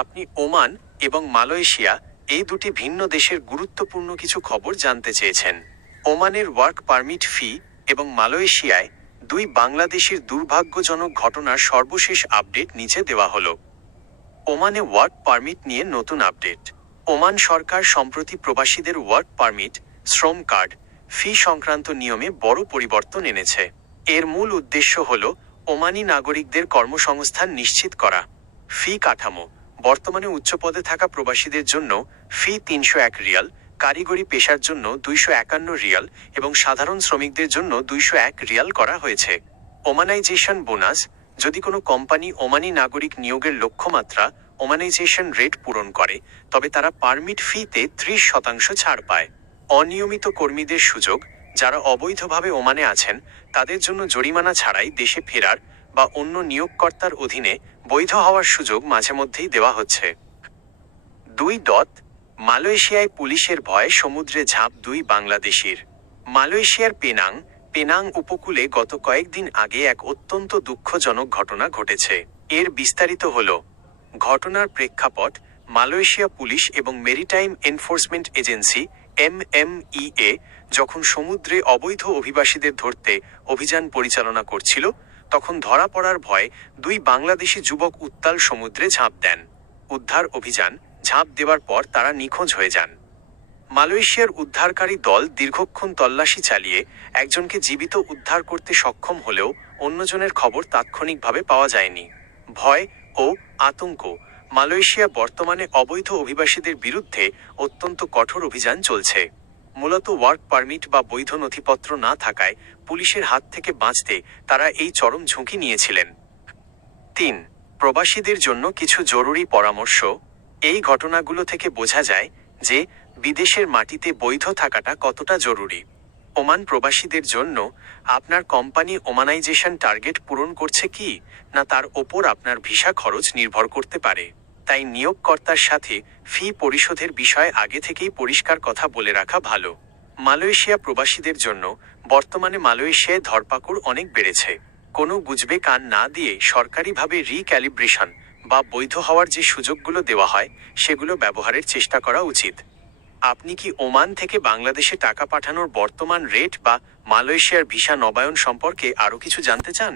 আপনি ওমান এবং মালয়েশিয়া এই দুটি ভিন্ন দেশের গুরুত্বপূর্ণ কিছু খবর জানতে চেয়েছেন। ওমানের ওয়ার্ক পারমিট ফি এবং মালয়েশিয়ায় দুই বাংলাদেশের দুর্ভাগ্যজনক ঘটনার সর্বশেষ আপডেট নিচে দেওয়া হলো। ওমানে ওয়ার্ক পারমিট নিয়ে নতুন আপডেট। ওমান সরকার সম্প্রতি প্রবাসীদের ওয়ার্ক পারমিট, শ্রম কার্ড, ফি সংক্রান্ত নিয়মে বড় পরিবর্তন এনেছে। এর মূল উদ্দেশ্য হল ওমানি নাগরিকদের কর্মসংস্থান নিশ্চিত করা। ফি কাঠামো: বর্তমানে উচ্চপদে থাকা প্রবাসীদের জন্য ফি ৩০১ রিয়াল, কারিগরি পেশার জন্য ২৫১ রিয়াল এবং সাধারণ শ্রমিকদের জন্য ২০১ রিয়াল করা হয়েছে। ওমানাইজেশন বোনাস: যদি কোনো কোম্পানি ওমানি নাগরিক নিয়োগের লক্ষ্যমাত্রা ওমানাইজেশন রেট পূরণ করে, তবে তারা পারমিট ফিতে ৩০% ছাড় পায়। অনিয়মিত কর্মীদের সুযোগ: যারা অবৈধভাবে ওমানে আছেন তাদের জন্য জরিমানা ছাড়াই দেশে ফেরার বা অন্য নিয়োগকর্তার অধীনে বৈধ হওয়ার সুযোগ মাঝে মধ্যেই দেওয়া হচ্ছে। 2. মালয়েশিয়ায় পুলিশের ভয়ে সমুদ্রে ঝাঁপ দুই বাংলাদেশির। মালয়েশিয়ার পেনাং উপকূলে গত কয়েকদিন আগে এক অত্যন্ত দুঃখজনক ঘটনা ঘটেছে। এর বিস্তারিত হল: ঘটনার প্রেক্ষাপট: মালয়েশিয়া পুলিশ এবং মেরিটাইম এনফোর্সমেন্ট এজেন্সি MMEA যখন সমুদ্রে অবৈধ অভিবাসীদের ধরতে অভিযান পরিচালনা করছিল, তখন ধরা পড়ার ভয়ে দুই বাংলাদেশি যুবক উত্তাল সমুদ্রে ঝাঁপ দেন। উদ্ধার অভিযান: ঝাঁপ দেওয়ার পর তারা নিখোঁজ হয়ে যান। মালয়েশিয়ার উদ্ধারকারী দল দীর্ঘক্ষণ তল্লাশি চালিয়ে একজনকে জীবিত উদ্ধার করতে সক্ষম হলেও অন্যজনের খবর তাৎক্ষণিকভাবে পাওয়া যায়নি। ভয় ও আতঙ্ক: মালয়েশিয়া বর্তমানে অবৈধ অভিবাসীদের বিরুদ্ধে অত্যন্ত কঠোর অভিযান চলছে। মূলত ওয়ার্ক পারমিট বা বৈধ নথিপত্র না থাকায় পুলিশের হাত থেকে বাঁচতে তারা এই চরম ঝুঁকি নিয়েছিলেন। 3. প্রবাসীদের জন্য কিছু জরুরি পরামর্শ। এই ঘটনাগুলো থেকে বোঝা যায় যে বিদেশের মাটিতে বৈধ থাকাটা কতটা জরুরি। ওমান প্রবাসীদের জন্য আপনার কোম্পানি ওমানাইজেশন টার্গেট পূরণ করছে কি না তার ওপর আপনার ভিসা খরচ নির্ভর করতে পারে। তাই নিয়োগকর্তার সাথে ফি পরিশোধের বিষয়ে আগে থেকেই পরিষ্কার কথা বলে রাখা ভালো। মালয়েশিয়া প্রবাসীদের জন্য বর্তমানে মালয়েশিয়ায় ধরপাকড় অনেক বেড়েছে। কোনো গুজবে কান না দিয়ে সরকারিভাবে রিক্যালিব্রেশন বা বৈধ হওয়ার যে সুযোগগুলো দেওয়া হয় সেগুলো ব্যবহারের চেষ্টা করা উচিত। আপনি কি ওমান থেকে বাংলাদেশে টাকা পাঠানোর বর্তমান রেট বা মালয়েশিয়ার ভিসা নবায়ন সম্পর্কে আরও কিছু জানতে চান?